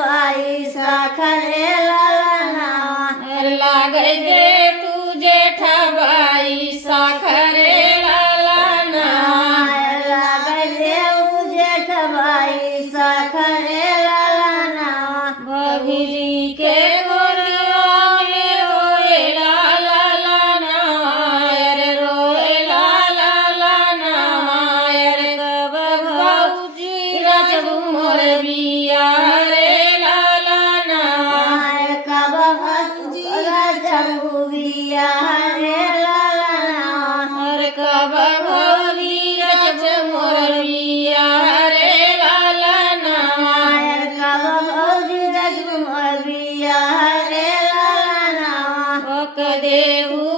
जेठबाई साखरे लाला लागे गे तू जेठबाई साखरे लाला लागे देऊ जेठबाई साखरे लाला भगिनी के गोरिया में रोए लाला रे रोए लाला रे कब भौजी रजबू मोर बिया रे लाला कब भौजी रजबू बिया रे लाला रे कब भौजी रजबू मोर बिया रे लाला कब भौजी रजबू मोर बिया रे लाला देहू